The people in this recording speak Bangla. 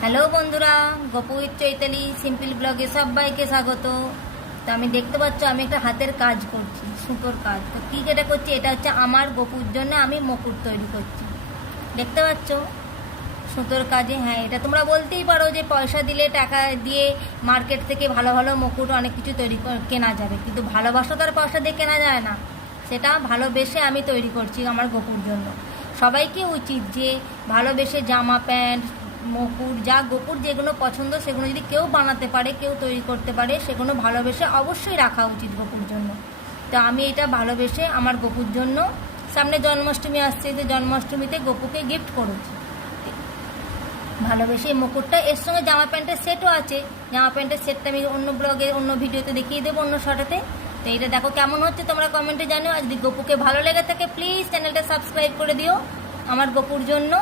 হ্যালো বন্ধুরা, গপু উইথ চৈতালি সিম্পল ব্লগে সবাইকে স্বাগত। তো আমি দেখতে পাচ্ছ আমি একটা হাতের কাজ করছি, সুতোর কাজ। তো কী যেটা করছি, এটা হচ্ছে আমার গপুর জন্য আমি মুকুট তৈরি করছি। দেখতে পাচ্ছ সুতোর কাজে। হ্যাঁ, এটা তোমরা বলতেই পারো যে পয়সা দিলে, টাকা দিয়ে মার্কেট থেকে ভালো ভালো মুকুট অনেক কিছু কেনা যাবে, কিন্তু ভালোবাসা তো আর পয়সা দিয়ে কেনা যায় না। সেটা ভালোবেসে আমি তৈরি করছি আমার গপুর জন্য। সবাইকে উচিত যে ভালোবেসে জামা প্যান্ট মুকুট যা গপুর যেগুলো পছন্দ সেগুলো যদি কেউ বানাতে পারে, কেউ তৈরি করতে পারে, সেগুলো ভালোবেসে অবশ্যই রাখা উচিত গপুর জন্য। তো আমি এটা ভালোবেসে আমার গপুর জন্য, সামনে জন্মাষ্টমী আসছে, যে জন্মাষ্টমীতে গপুকে গিফট করেছি ভালোবেসে এই মুকুটটা। এর সঙ্গে জামা প্যান্টের সেটও আছে। জামা প্যান্টের সেটটা আমি অন্য ব্লগে অন্য ভিডিওতে দেখিয়ে দেবো, অন্য শর্টেতে। তো এটা দেখো কেমন হচ্ছে, তোমরা কমেন্টে জানিও। আর যদি গপুকে ভালো লেগে থাকে প্লিজ চ্যানেলটা সাবস্ক্রাইব করে দিও আমার গপুর জন্য।